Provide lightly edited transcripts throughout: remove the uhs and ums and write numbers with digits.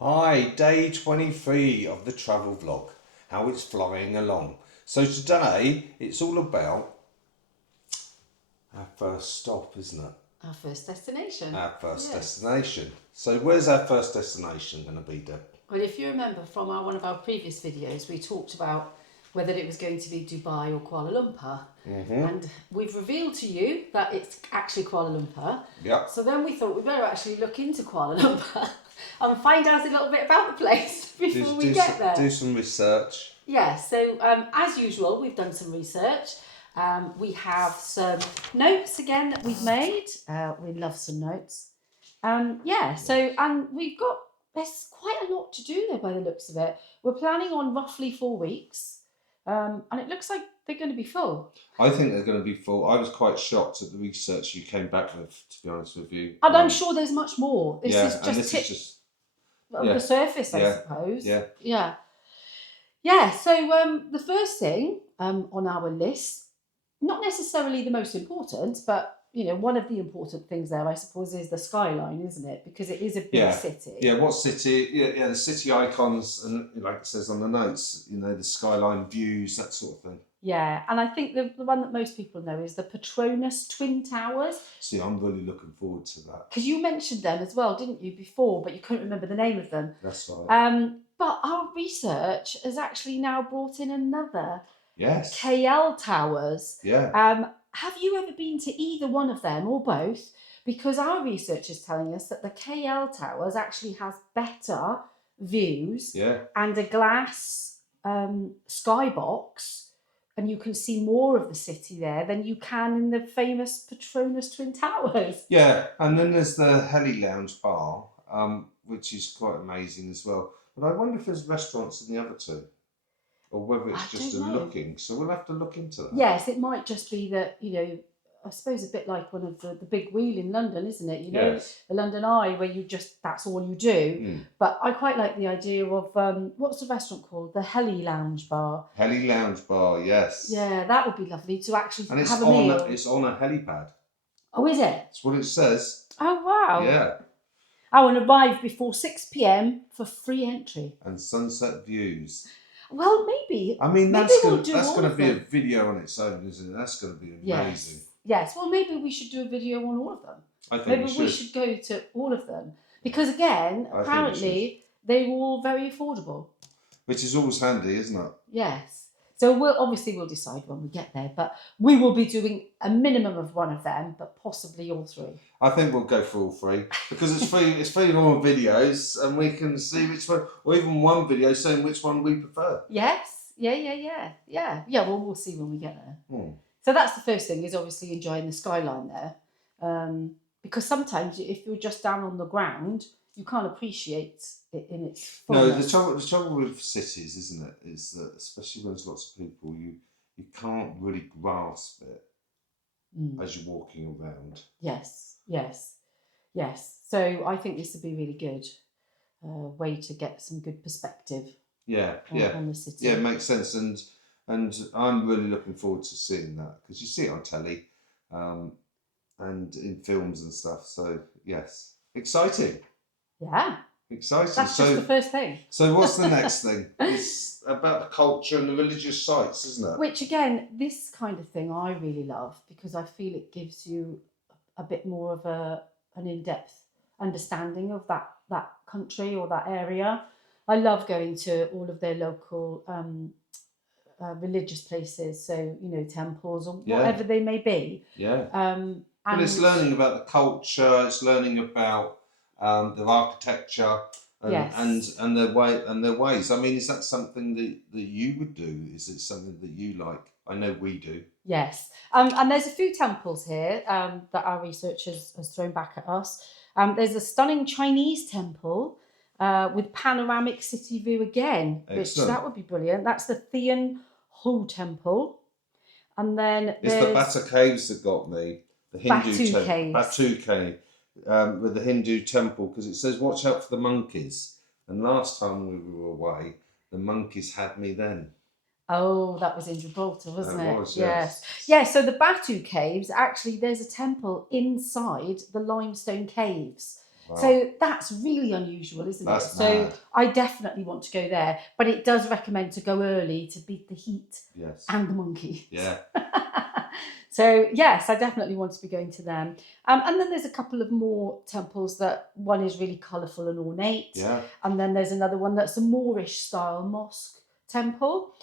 Hi, day 23 of the travel vlog, how it's flying along. So today it's all about our first stop, isn't it? Our first destination. Our first Yes. destination. So where's our first destination going to be, Deb? Well, if you remember from one of our previous videos, we talked about whether it was going to be Dubai or Kuala Lumpur. And we've revealed to you that it's actually Kuala Lumpur. Yep. So then we thought we'd better actually look into Kuala Lumpur and find out a little bit about the place before we get Do there. some research. Yeah, so as usual, we've done some research. We have some notes again that we've made. We love some notes. Yeah, so and we've got there's quite a lot to do there by the looks of it. We're planning on roughly 4 weeks, and it looks like they're going to be full. I think they're going to be full. I was quite shocked at the research you came back with, to be honest with you. And I'm sure there's much more. This Yeah, is and just this is tip just, of yeah, the surface, I yeah, suppose. yeah. Yeah, yeah. So the first thing on our list, not necessarily the most important, but one of the important things there, I suppose, is the skyline, isn't it? Because it is a big city. Yeah, what city? Yeah, the city icons, and like it says on the notes, the skyline views, that sort of thing. Yeah, and I think the one that most people know is the Petronas Twin Towers. See, I'm really looking forward to that. Because you mentioned them as well, didn't you, before, but you couldn't remember the name of them. That's right. But our research has actually now brought in another Yes. KL Towers. Yeah. Have you ever been to either one of them or both? Because our research is telling us that the KL Towers actually has better views Yeah. and a glass skybox, and you can see more of the city there than you can in the famous Petronas Twin Towers. Yeah, and then there's the Heli Lounge bar, which is quite amazing as well. But I wonder if there's restaurants in the other two, or whether it's just a looking. So we'll have to look into that. Yes, it might just be that, I suppose a bit like one of the big wheel in London, isn't it? Yes. The London Eye, where that's all you do. But I quite like the idea of, what's the restaurant called? The Heli Lounge Bar. Heli Lounge bar, yes. Yeah, that would be lovely to actually And have a meal. It's on a helipad. Oh, is it? That's what it says. Oh, wow. Yeah. I want to arrive before 6 p.m. for free entry. And sunset views. Well, maybe. I mean, maybe that's we'll going to be a video on its own, isn't it? That's going to be amazing. Yes. Well, maybe we should do a video on all of them. I think maybe we should go to all of them. Because again, apparently they were all very affordable. Which is always handy, isn't it? Yes. So we'll decide when we get there, but we will be doing a minimum of one of them, but possibly all three. I think we'll go for all three because it's free. It's free on videos, and we can see which one, or even one video saying which one we prefer. Yes. Yeah. Well, we'll see when we get there. So that's the first thing, is obviously enjoying the skyline there, because sometimes if you're just down on the ground, you can't appreciate it in its fullness. No, the trouble with cities, isn't it, is that especially when there's lots of people, you can't really grasp it as you're walking around. Yes. So I think this would be really good way to get some good perspective. On the city. Yeah, it makes sense, and I'm really looking forward to seeing that because you see it on telly, and in films and stuff. So yes, exciting. Yeah. Exciting. That's just the first thing. So what's the next thing? It's about the culture and the religious sites, isn't it? Which again, this kind of thing I really love because I feel it gives you a bit more of an in-depth understanding of that country or that area. I love going to all of their local religious places, so temples or whatever they may be. Yeah. But it's learning about the culture. It's learning about their architecture and their ways. I mean, is that something that you would do? Is it something that you like? I know we do. Yes, and there's a few temples here that our research has thrown back at us. There's a stunning Chinese temple with panoramic city view again, which that would be brilliant. That's the Thian Hu Temple. And then it's the Batu Caves that got me. The Hindu temple. Batu Cave. With the Hindu temple, because it says watch out for the monkeys. And last time we were away, the monkeys had me then. Oh, that was in Gibraltar, wasn't it? Was, yes. Yeah, so the Batu Caves, actually there's a temple inside the limestone caves. Wow. So that's really unusual, isn't That's it? So mad. I definitely want to go there, but it does recommend to go early to beat the heat Yes. and the monkeys. Yeah. So yes, I definitely want to be going to them. And then there's a couple of more temples that one is really colourful and ornate. Yeah. And then there's another one that's a Moorish style mosque temple,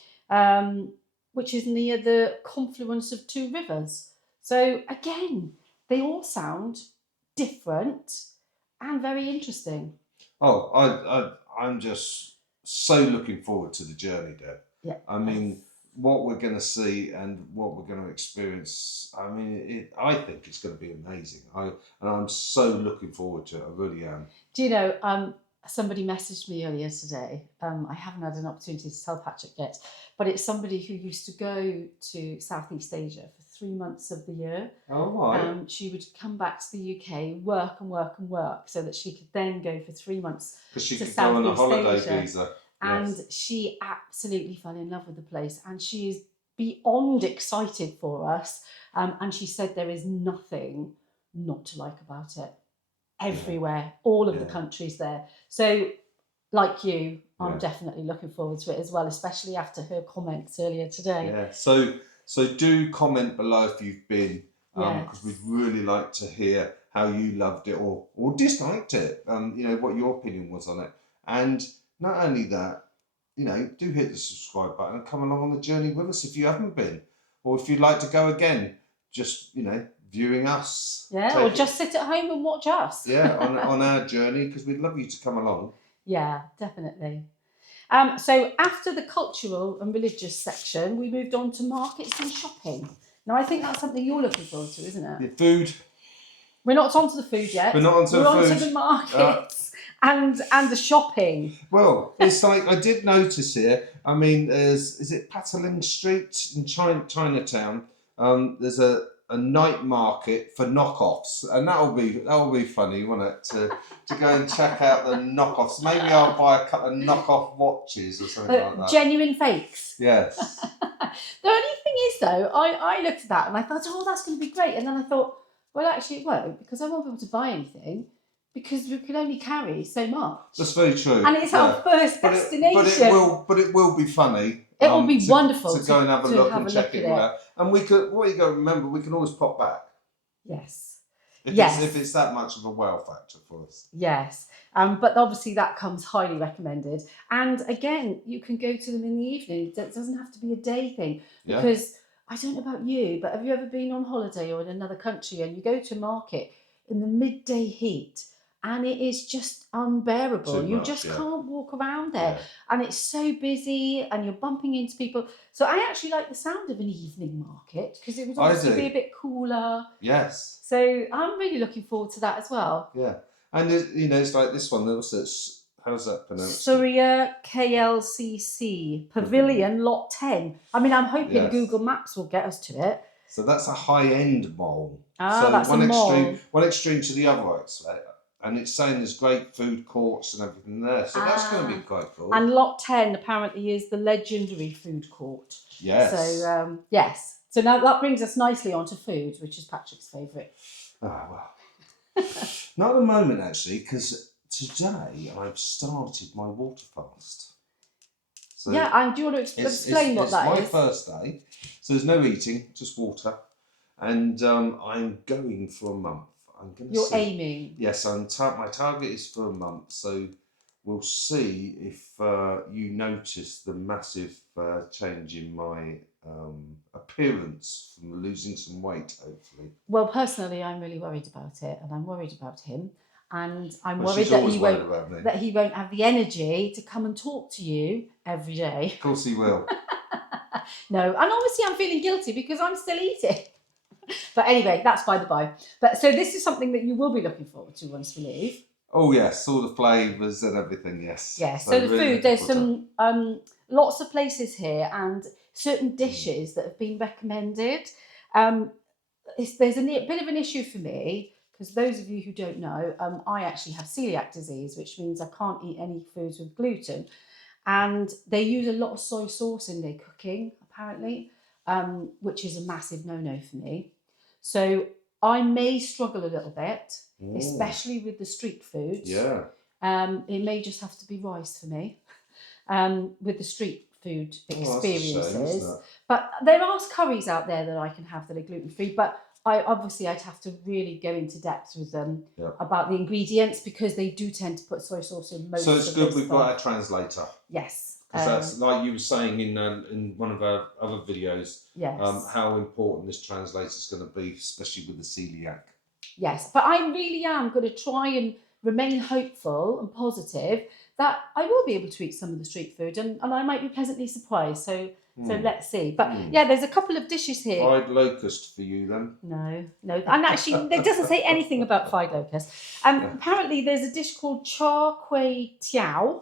which is near the confluence of two rivers. So again, they all sound different and very interesting. Oh, I'm just so looking forward to the journey, Deb. Yeah. I mean, what we're going to see and what we're going to experience. I mean, I think it's going to be amazing. And I'm so looking forward to it. I really am. Do you know? Somebody messaged me earlier today. I haven't had an opportunity to tell Patrick yet, but it's somebody who used to go to Southeast Asia for 3 months of the year. Oh, right. She would come back to the UK, work and work and work, so that she could then go for 3 months Because she to could go on a Southeast holiday Asia. visa. And Yes. she absolutely fell in love with the place, and she is beyond excited for us. And she said there is nothing not to like about it. Everywhere, all of the countries there. So, like you, I'm definitely looking forward to it as well, especially after her comments earlier today. Yeah. So do comment below if you've been, because we'd really like to hear how you loved it or disliked it. What your opinion was on it. And not only that, do hit the subscribe button and come along on the journey with us if you haven't been, or if you'd like to go again, just viewing us. Yeah, or just sit at home and watch us. Yeah, on our journey, because we'd love you to come along. Yeah, definitely. So after the cultural and religious section, we moved on to markets and shopping. Now, I think that's something you're looking forward to, isn't it? The food. We're not onto the food yet. We're not onto the food. We're onto the markets and the shopping. Well, it's like I did notice here. I mean, is it Pataling Street in Chinatown? There's a night market for knockoffs, and that'll be funny, won't it? To go and check out the knockoffs. Maybe I'll buy a couple of knockoff watches or something like that. Genuine fakes. Yes. The only thing is, though, I looked at that and I thought, oh, that's going to be great, and then I thought, well, actually, it won't, because I won't be able to buy anything because we can only carry so much. That's very true. And it's our first destination. But it will be funny. It will be wonderful to go and have a look and check it all out. And what you got to remember, we can always pop back. Yes. If it's that much of a wow factor for us. Yes. But obviously that comes highly recommended. And again, you can go to them in the evening. It doesn't have to be a day thing. Because I don't know about you, but have you ever been on holiday or in another country and you go to a market in the midday heat and it is just unbearable? You just can't walk around there. And it's so busy and you're bumping into people. So I actually like the sound of an evening market because it would also be a bit cooler. Yes. So I'm really looking forward to that as well. Yeah. And it's like this one. How's that pronounced? Surya KLCC Pavilion Lot 10. I mean, I'm hoping Google Maps will get us to it. So that's a high-end mall. So that's a mall. One extreme to the other, and it's saying there's great food courts and everything there. So that's going to be quite cool. And Lot 10 apparently is the legendary food court. Yes. So, yes. So now that brings us nicely onto food, which is Patrick's favourite. Oh, well. Not at the moment, actually, because today I've started my water fast. So and do you want to explain what that is? It's my first day, so there's no eating, just water, and I'm going for a month. You're aiming. Yes, my target is for a month, so we'll see if you notice the massive change in my appearance from losing some weight, hopefully. Well, personally, I'm really worried about it, and I'm worried about him. And I'm worried that he won't have the energy to come and talk to you every day. Of course he will. No, and obviously I'm feeling guilty because I'm still eating. But anyway, that's by the by. But so this is something that you will be looking forward to once we leave. Oh yes, all the flavours and everything. Yes. Yes. So the food. There's some lots of places here and certain dishes that have been recommended. There's a bit of an issue for me. Because those of you who don't know, I actually have celiac disease, which means I can't eat any foods with gluten. And they use a lot of soy sauce in their cooking, apparently, which is a massive no-no for me. So I may struggle a little bit, Ooh. especially with the street food. Yeah. It may just have to be rice for me with the street food experiences. That's a shame, isn't it? But there are curries out there that I can have that are gluten-free, but I'd have to really go into depth with them about the ingredients, because they do tend to put soy sauce in most. So it's good we've got a translator. Yes. Because that's like you were saying in one of our other videos. Yes. How important this translator is going to be, especially with the celiac. Yes, but I really am going to try and remain hopeful and positive that I will be able to eat some of the street food, and I might be pleasantly surprised. So let's see. But yeah, there's a couple of dishes here. Fried locust for you then? No. And actually, it doesn't say anything about fried locust. Apparently, there's a dish called char kway tiao,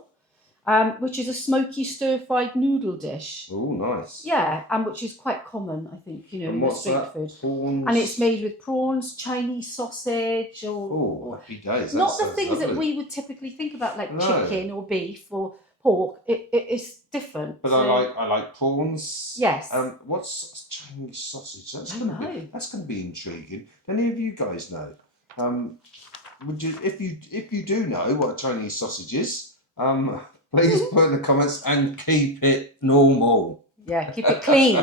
which is a smoky stir-fried noodle dish. Oh, nice. Yeah, and which is quite common, I think, in the street food. Prawns? And it's made with prawns, Chinese sausage, or happy days. not the things that we would typically think about, like chicken or beef or pork. It's different. But so, I like prawns. Yes. What's Chinese sausage? That's going to be intriguing. Do any of you guys know? Would you, if you do know what a Chinese sausage is, please put in the comments and keep it normal. Yeah, keep it clean.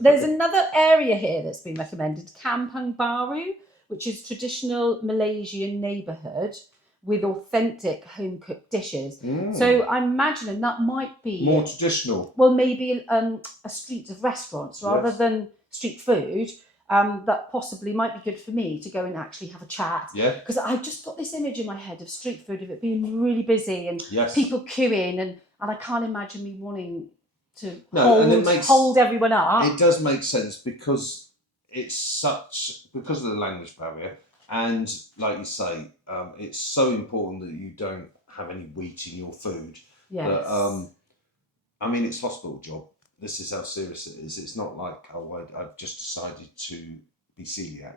There's another area here that's been recommended, Kampung Baru, which is traditional Malaysian neighbourhood with authentic home-cooked dishes. So I'm imagining that might be... more traditional. Well, maybe a street of restaurants rather than street food. That possibly might be good for me to go and actually have a chat. Yeah. Because I've just got this image in my head of street food, of it being really busy and people queuing, and I can't imagine me wanting to hold everyone up. It does make sense because because of the language barrier, and like you say, it's so important that you don't have any wheat in your food. Yes. But, I mean, it's a hospital job. This is how serious it is. It's not like, I've just decided to be celiac.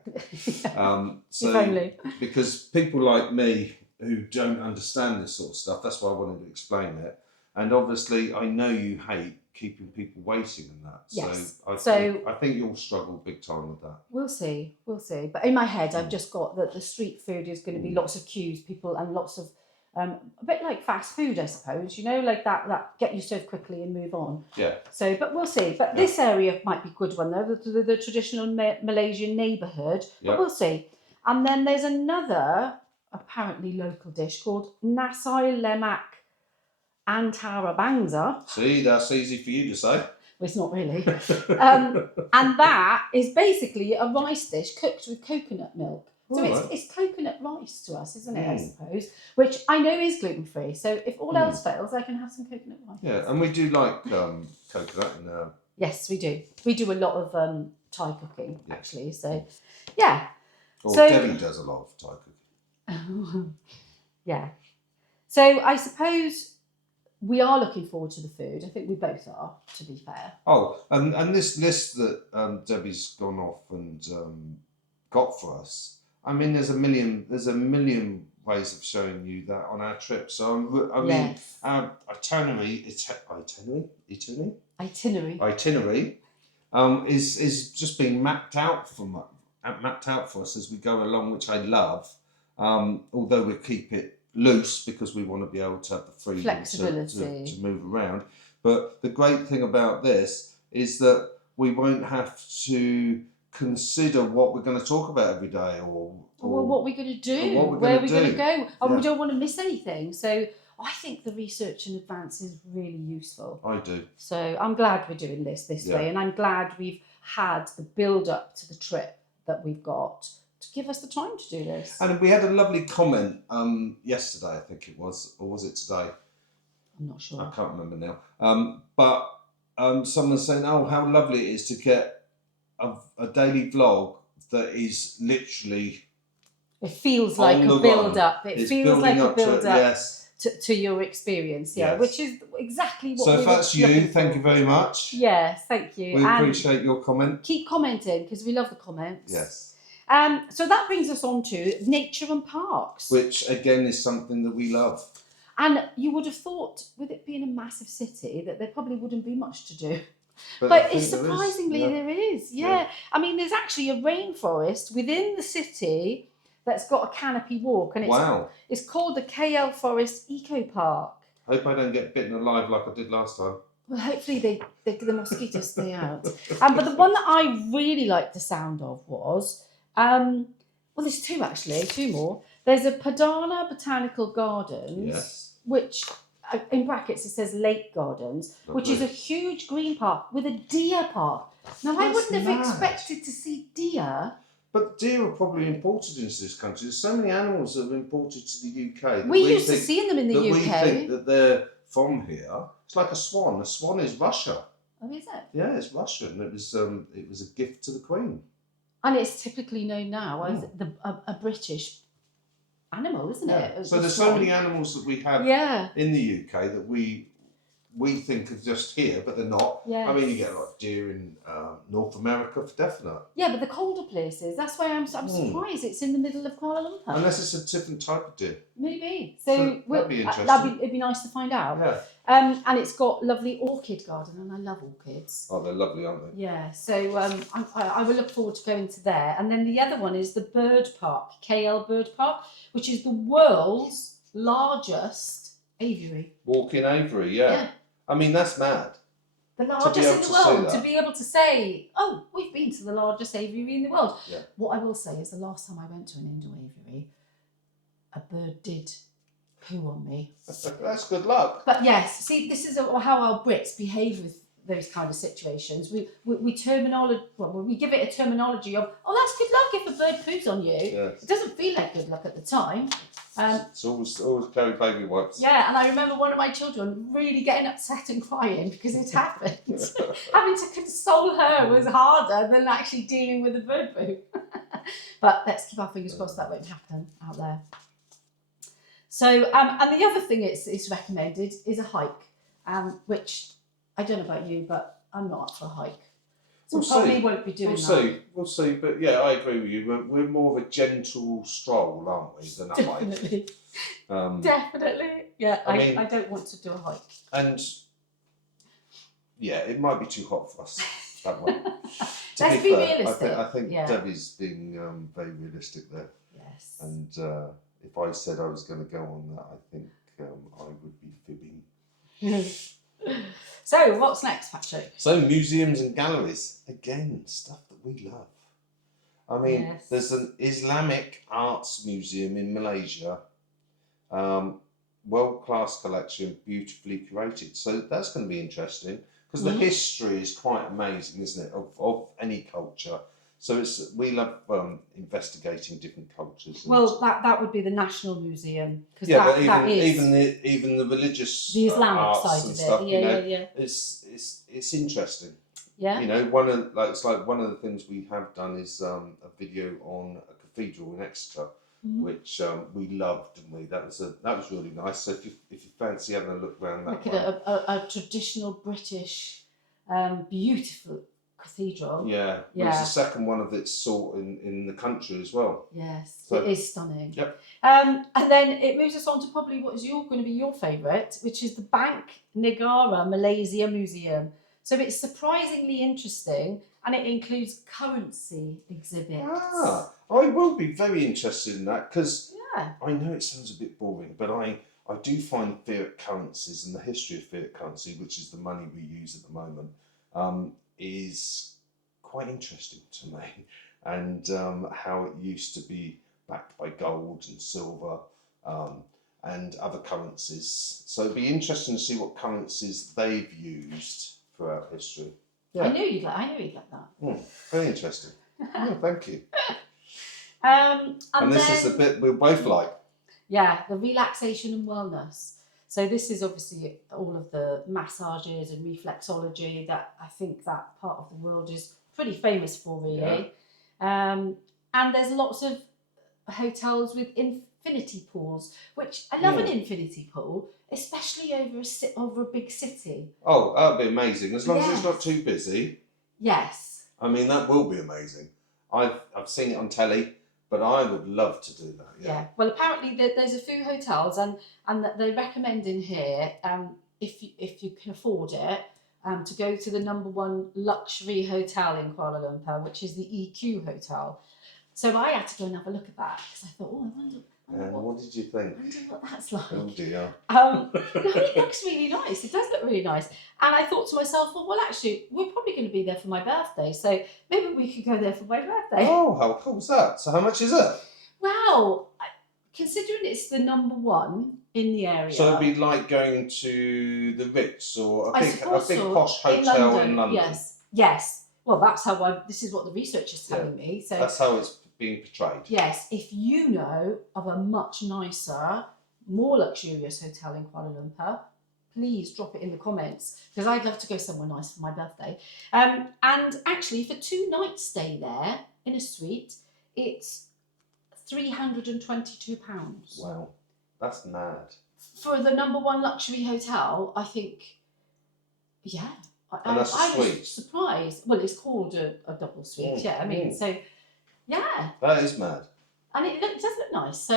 Because people like me who don't understand this sort of stuff, that's why I wanted to explain it. And obviously, I know you hate keeping people waiting and that. Yes. So I think you'll struggle big time with that. We'll see. But in my head, I've just got that the street food is going to be lots of queues, people, and lots of a bit like fast food, I suppose, like that get you served quickly and move on. Yeah. So, but we'll see. But this area might be a good one, though, the traditional Malaysian neighbourhood. But we'll see. And then there's another, apparently local dish called nasi, lemak, antara bangsa. See, that's easy for you to say. Well, it's not really. And that is basically a rice dish cooked with coconut milk. So it's coconut rice to us, isn't it, I suppose? Which I know is gluten-free. So if all else fails, I can have some coconut rice. Yeah, and we do like coconut. Yes, we do. We do a lot of Thai cooking, actually. So, yeah. Or Debbie does a lot of Thai cooking. Yeah. So I suppose we are looking forward to the food. I think we both are, to be fair. Oh, and this list that Debbie's gone off and got for us, I mean, there's a million ways of showing you that on our trip. So I mean, our itinerary is just being mapped out for us as we go along, which I love. Although we keep it loose because we want to be able to have the freedom to move around. But the great thing about this is that we won't have to consider what we're going to talk about every day or what we're going to do, where we're going to go, and we don't want to miss anything. So I think the research in advance is really useful. I do. So I'm glad we're doing this way, and I'm glad we've had the build up to the trip that we've got to give us the time to do this. And we had a lovely comment yesterday, I think it was, or was it today? I'm not sure. I can't remember now. But someone saying, "Oh, how lovely it is to get a daily vlog that is literally." It feels like a build-up. It feels like a build-up to your experience, which is exactly what. So if that's you, thank you very much. Yes, thank you. We appreciate your comment. Keep commenting because we love the comments. Yes. So that brings us on to nature and parks, which again is something that we love. And you would have thought, with it being a massive city, that there probably wouldn't be much to do. But it's surprisingly there is. Yeah. I mean, there's actually a rainforest within the city that's got a canopy walk, and it's called the KL Forest Eco Park. Hope I don't get bitten alive like I did last time. Well, hopefully the mosquitoes stay out. But the one that I really liked the sound of was, well, there's two more. There's a Padana Botanical Gardens, which, in brackets, it says Lake Gardens, which is a huge green park with a deer park. Now, I wouldn't have expected to see deer. But deer are probably imported into this country. There's so many animals that are imported to the UK. We used to see them in the UK. We think that they're from here. It's like a swan. A swan is Russia. Oh, is it? Yeah, it's Russian. It was a gift to the Queen. And it's typically known now as a British animal, isn't it? So there's so many animals that we have in the UK that we think of just here, but they're not. Yes. I mean, you get a lot of deer in North America for definite. Yeah, but the colder places. That's why I'm surprised it's in the middle of Kuala Lumpur. Unless it's a different type of deer. Maybe. So that'd be interesting. It'd be nice to find out. Yeah. And it's got lovely orchid garden, and I love orchids. Oh, they're lovely, aren't they? Yeah. So I will look forward to going to there. And then the other one is the Bird Park, KL Bird Park, which is the world's largest aviary. Walk-in aviary, yeah. I mean, that's mad. The largest in the world. To be able to say, oh, we've been to the largest aviary in the world. Yeah. What I will say is the last time I went to an indoor aviary, a bird did poo on me. That's good luck. But yes, see, this is how our Brits behave with those kind of situations. We give it a terminology of, oh, that's good luck if a bird poos on you. Yes. It doesn't feel like good luck at the time. It's always carry baby wipes. Yeah, and I remember one of my children really getting upset and crying because it happened. Having to console her was harder than actually dealing with the bird poo. But let's keep our fingers crossed that won't happen out there. So, and the other thing it's recommended is a hike, which I don't know about you, but I'm not up for a hike. So probably won't be doing that. We'll see. But yeah, I agree with you. We're more of a gentle stroll, aren't we, than a Definitely. hike? Definitely. Yeah, I don't want to do a hike. And yeah, it might be too hot for us. That one. Let's be realistic. I think Debbie's being very realistic there. Yes. And if I said I was going to go on that, I think I would be fibbing. So, what's next, Patrick? So, museums and galleries. Again, stuff that we love. I mean, there's an Islamic arts museum in Malaysia. World-class collection, beautifully curated. So, that's going to be interesting because the history is quite amazing, isn't it, of any culture. So we love investigating different cultures. Well, that would be the National Museum. Yeah, but even the religious, the Islamic arts side and of stuff. it. It's interesting. Yeah. You know, one of the things we have done is a video on a cathedral in Exeter, which we loved, didn't we? That was really nice. So if you fancy having a look around that, look at a traditional British, beautiful cathedral. Yeah. It's the second one of its sort in the country as well. Yes, so, it is stunning. Yep. And then it moves us on to probably what is going to be your favourite, which is the Bank Negara Malaysia Museum. So it's surprisingly interesting, and it includes currency exhibits. I will be very interested in that because I know it sounds a bit boring, but I do find fiat currencies and the history of fiat currency, which is the money we use at the moment, is quite interesting to me, and how it used to be backed by gold and silver and other currencies. So it'd be interesting to see what currencies they've used throughout history. Yeah. I knew you'd like that. Very interesting. Thank you. And this then, is the bit we both like. Yeah, the relaxation and wellness. So this is obviously all of the massages and reflexology that I think that part of the world is pretty famous for, really. Yeah. And there's lots of hotels with infinity pools, which I love an infinity pool, especially over a big city. Oh, that'd be amazing, as long as it's not too busy. Yes. I mean, that will be amazing. I've seen it on telly. But I would love to do that. Yeah. Well, apparently there's a few hotels, and they recommend in here, if you can afford it, to go to the #1 luxury hotel in Kuala Lumpur, which is the EQ Hotel. So I had to go and have a look at that because I thought, oh, I wonder what did you think? I wonder what that's like. Oh dear. No, it looks really nice. It does look really nice. And I thought to myself, well, actually, we're probably going to be there for my birthday, so maybe we could go there for my birthday. Oh, how cool is that? So how much is it? Well, considering it's the #1 in the area. So it'd be like going to the Ritz or a big so, posh hotel in London. Yes. Well, that's how this is what the research is telling me. So that's how it's being portrayed. Yes, if you know of a much nicer, more luxurious hotel in Kuala Lumpur, please drop it in the comments because I'd love to go somewhere nice for my birthday. And actually, for 2 nights stay there in a suite, it's £322. Wow, that's mad. For the #1 luxury hotel, I think, yeah. And that's a suite. Was surprised. Well, it's called a double suite, yeah. I mean, so, yeah. That is mad. And it does look nice. So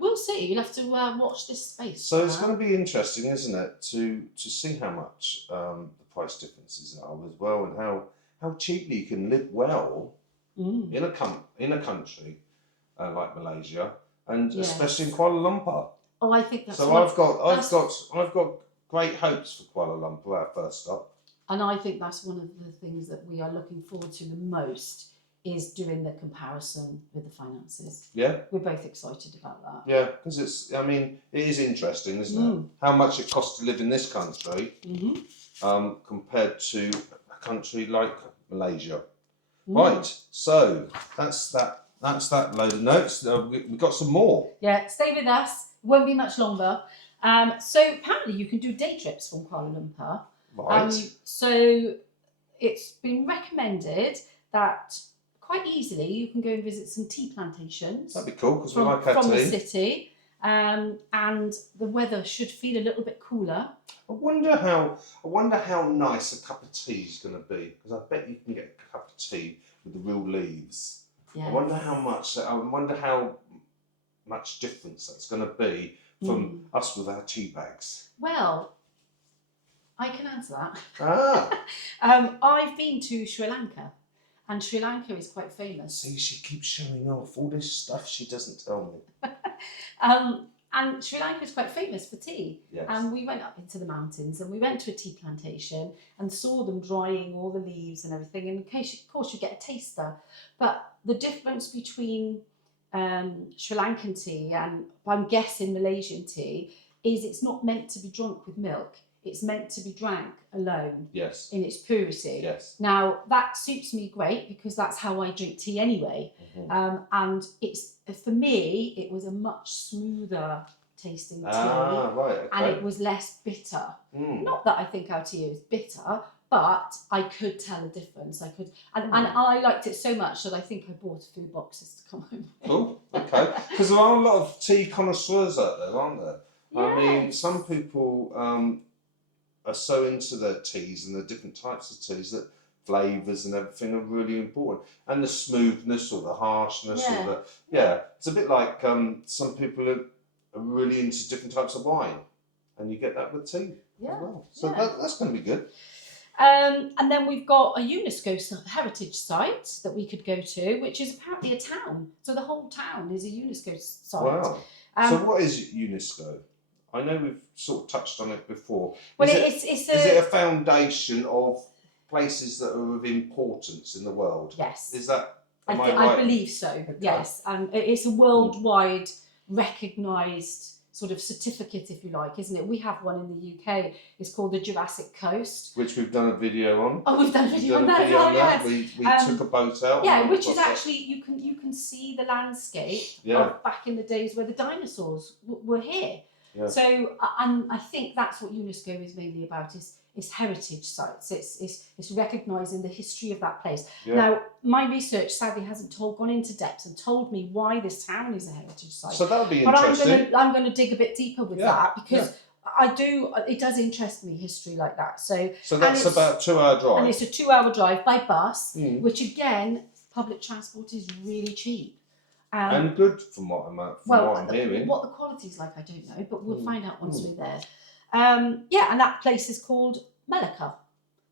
we'll see. You'll have to watch this space. So it's going to be interesting, isn't it, to see how much the price differences are as well, and how cheaply you can live well in a country like Malaysia, and especially in Kuala Lumpur. Oh, I think that's. So I've got great hopes for Kuala Lumpur, our first stop. And I think that's one of the things that we are looking forward to the most, is doing the comparison with the finances. Yeah. We're both excited about that. Yeah, because it is interesting, isn't it? How much it costs to live in this country compared to a country like Malaysia. Right, so that's that load of notes. We've got some more. Yeah, stay with us. It won't be much longer. So apparently you can do day trips from Kuala Lumpur. Right. So it's been recommended that quite easily you can go and visit some tea plantations. That'd be cool because we like our tea. From the city. And the weather should feel a little bit cooler. I wonder how nice a cup of tea is going to be, because I bet you can get a cup of tea with the real leaves. Yes. I wonder how much difference that's going to be from us with our tea bags. Well, I can answer that. I've been to Sri Lanka, and Sri Lanka is quite famous. See, she keeps showing off all this stuff she doesn't tell me. And Sri Lanka is quite famous for tea. Yes. And we went up into the mountains and we went to a tea plantation and saw them drying all the leaves and everything. And of course, you get a taster. But the difference between Sri Lankan tea and, I'm guessing, Malaysian tea is it's not meant to be drunk with milk. It's meant to be drank alone. Yes. In its purity. Yes. Now, that suits me great because that's how I drink tea anyway. And for me, it was a much smoother tasting tea. Right, okay. And it was less bitter. Not that I think our tea is bitter, but I could tell a difference. And I liked it so much that I think I bought a few boxes to come home with. Cool, okay. Because there are a lot of tea connoisseurs out there, aren't there? Yes. I mean, some people are so into their teas and the different types of teas that flavours and everything are really important, and the smoothness or the harshness or it's a bit like some people are really into different types of wine, and you get that with tea as well. So that's going to be good. And then we've got a UNESCO heritage site that we could go to, which is apparently a town. So the whole town is a UNESCO site. Wow. So what is UNESCO? I know we've sort of touched on it before. Well, is it a foundation of places that are of importance in the world? Yes. Is that? I believe so. Okay. Yes, and it's a worldwide recognised sort of certificate, if you like, isn't it? We have one in the UK. It's called the Jurassic Coast, which we've done a video on. Oh, we've done a video on that. Yes. We took a boat out. Yeah, which is actually you can see the landscape of back in the days where the dinosaurs were here. Yeah. So, and I think that's what UNESCO is mainly about, is heritage sites. It's recognising the history of that place. Yeah. Now, my research sadly hasn't gone into depth and told me why this town is a heritage site. So that would be interesting. But I'm going to dig a bit deeper with that because it does interest me, history like that. So that's about a 2-hour drive. And it's a 2-hour drive by bus, which again, public transport is really cheap. And good from what I'm hearing. What the quality's like, I don't know, but we'll find out once we're there. And that place is called Melaka.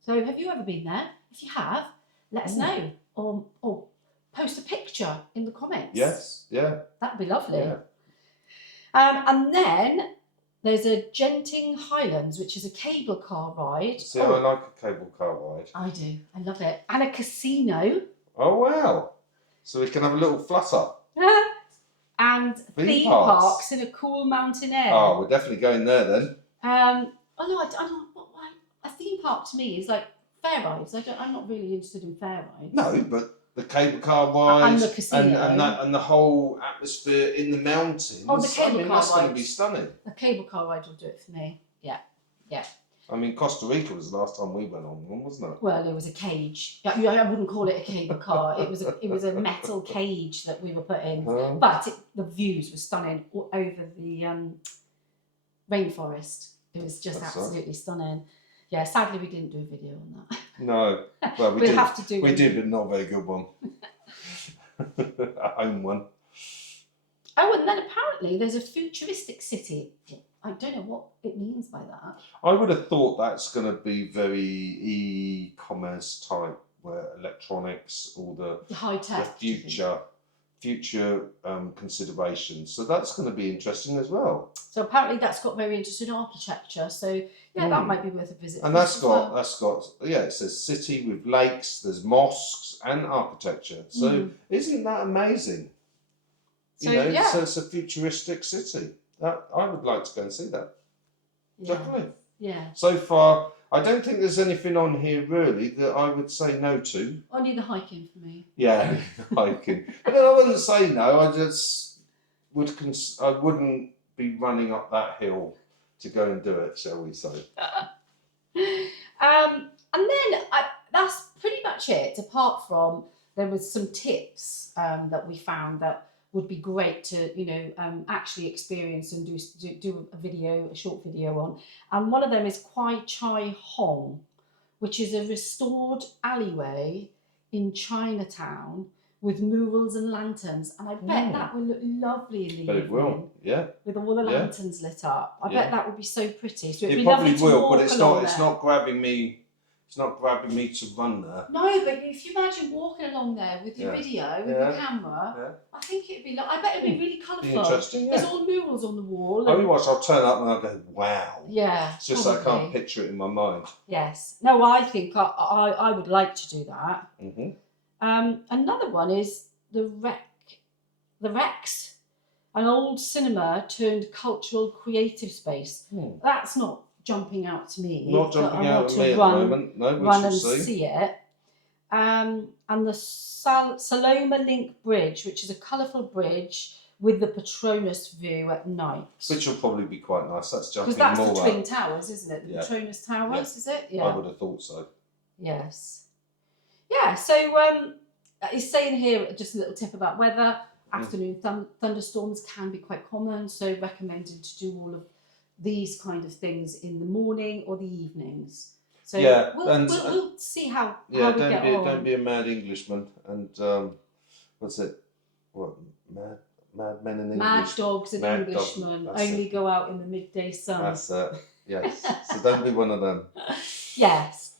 So have you ever been there? If you have, let us know, or post a picture in the comments. Yes, yeah. That'd be lovely. Yeah. And then there's a Genting Highlands, which is a cable car ride. See, I like a cable car ride. I do. I love it. And a casino. Oh, wow. So we can have a little flutter. And theme parks in a cool mountain air. Oh, we're definitely going there then. I don't. A theme park to me is like fair rides. I'm not really interested in fair rides. No, but the cable car ride and the casino and the whole atmosphere in the mountains. Oh, the cable car that's ride. going to be stunning. The cable car ride will do it for me. Yeah, yeah. I mean, Costa Rica was the last time we went on one, wasn't it? Well, it was a cage. I wouldn't call it a cable car. It was a metal cage that we were put in. But the views were stunning all over the rainforest. It was just absolutely stunning. Yeah, sadly we didn't do a video on that. No. Well, we'll have to do We did, but not a very good one. A home one. Oh, and then apparently there's a futuristic city. I don't know what it means by that. I would have thought that's going to be very e-commerce type, where electronics, all the high tech, the future considerations. So that's going to be interesting as well. So apparently that's got very interesting architecture. So yeah, that might be worth a visit. And that's got it says city with lakes, there's mosques and architecture. So isn't that amazing? So it's a futuristic city. I would like to go and see that. Yeah. Definitely. Yeah. So far, I don't think there's anything on here really that I would say no to. Only the hiking for me. Yeah, hiking. But I wouldn't say no. I just I wouldn't be running up that hill to go and do it, shall we say? And then that's pretty much it. Apart from there was some tips that we found that would be great to actually experience and do a short video on. And one of them is Kwai Chai Hong, which is a restored alleyway in Chinatown with murals and lanterns, and I bet that will look lovely in the evening. It will, yeah. With all the lanterns lit up, I bet that would be so pretty. So it probably will, but it's not grabbing me. It's not grabbing me to run there. No, but if you imagine walking along there with your video, with your camera, I think it'd be. I bet it'd be really colourful. Interesting. Yeah. There's all murals on the wall. Only watch. I'll turn up and I'll go, wow. Yeah. It's just I can't picture it in my mind. Yes. No, I think I would like to do that. Another one is the Rex, an old cinema turned cultural creative space. That's not jumping out to me. Not jumping out at me at the moment. No, run and see it. And the Saloma Link Bridge, which is a colourful bridge with the Petronas view at night. Which will probably be quite nice. That's jumping more. Because that's more the Twin Towers, isn't it? The Petronas Towers, is it? Yeah. I would have thought so. Yes. Yeah, so it's saying here just a little tip about weather. Afternoon thunderstorms can be quite common, so recommended to do all of these kind of things in the morning or the evenings. So we'll see how we get on. Don't be a mad Englishman. And what's it? What mad men in English? Mad dogs and Englishmen only go out in the midday sun. That's it. Yes. So don't be one of them. Yes.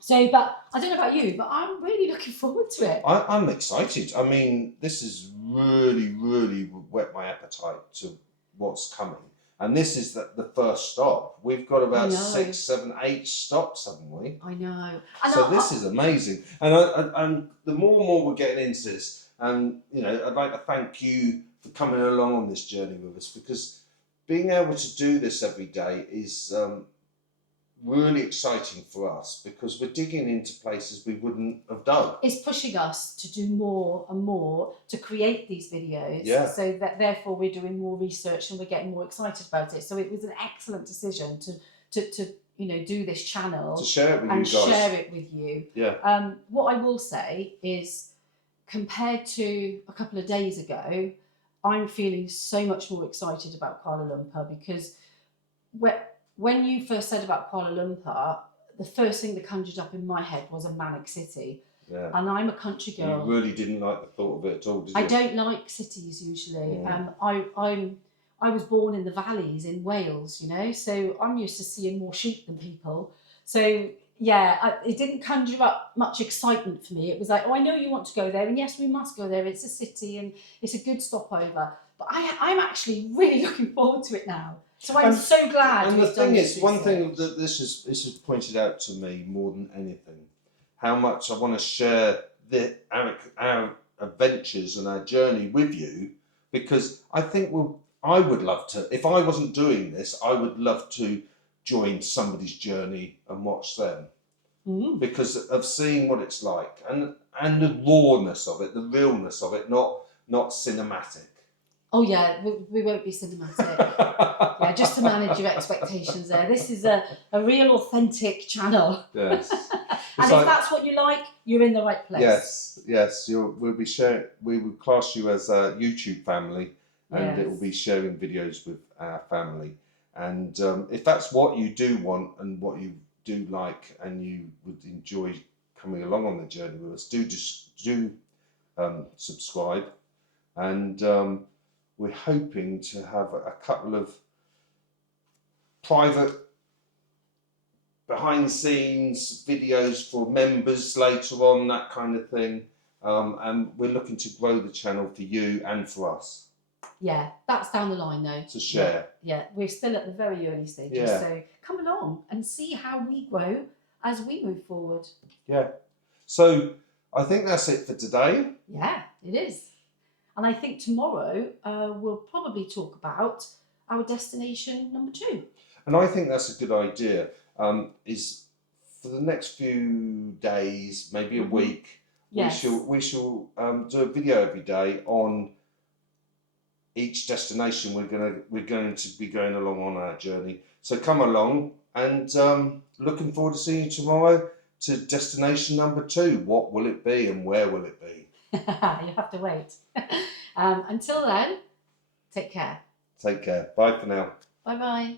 So, but I don't know about you, but I'm really looking forward to it. I'm excited. I mean, this has really, really whet my appetite to what's coming. And this is the first stop. We've got about 6, 7, 8 stops, haven't we? I know. So this is amazing. And the more and more we're getting into this, and I'd like to thank you for coming along on this journey with us, because being able to do this every day is really exciting for us, because we're digging into places we wouldn't have done. It's pushing us to do more and more, to create these videos, so that therefore we're doing more research and we're getting more excited about it. So it was an excellent decision to do this channel, to share it with you guys. Share it with you. Yeah. What I will say is, compared to a couple of days ago, I'm feeling so much more excited about Kuala Lumpur, because when you first said about Kuala Lumpur, the first thing that conjured up in my head was a manic city. Yeah. And I'm a country girl. You really didn't like the thought of it at all, did you? I don't like cities usually. I was born in the valleys in Wales, so I'm used to seeing more sheep than people. So it didn't conjure up much excitement for me. It was like, oh, I know you want to go there, and yes, we must go there. It's a city, and it's a good stopover. But I'm actually really looking forward to it now. So I'm so glad. And the we've done thing this is, one thing research. that this has pointed out to me more than anything, how much I want to share our adventures and our journey with you, because I think I would love to. If I wasn't doing this, I would love to join somebody's journey and watch them, because of seeing what it's like and the rawness of it, the realness of it, not cinematic. Oh yeah, we won't be cinematic. Yeah, just to manage your expectations there. This is a real authentic channel. Yes. And if that's what you like, you're in the right place. Yes. We'll be sharing. We will class you as a YouTube family, and it will be sharing videos with our family. And if that's what you do want and what you do like, and you would enjoy coming along on the journey with us, do subscribe. And we're hoping to have a couple of private behind the scenes videos for members later on, that kind of thing. And we're looking to grow the channel for you and for us. Yeah, that's down the line though. To share. Yeah, we're still at the very early stages. Yeah. So come along and see how we grow as we move forward. Yeah. So I think that's it for today. Yeah, it is. And I think tomorrow we'll probably talk about our destination number 2. And I think that's a good idea. Is for the next few days, maybe a week, yes. we shall do a video every day on each destination we're going to be going along on our journey. So come along, and looking forward to seeing you tomorrow to destination number 2. What will it be and where will it be? You have to wait. Until then, take care. Take care. Bye for now. Bye bye.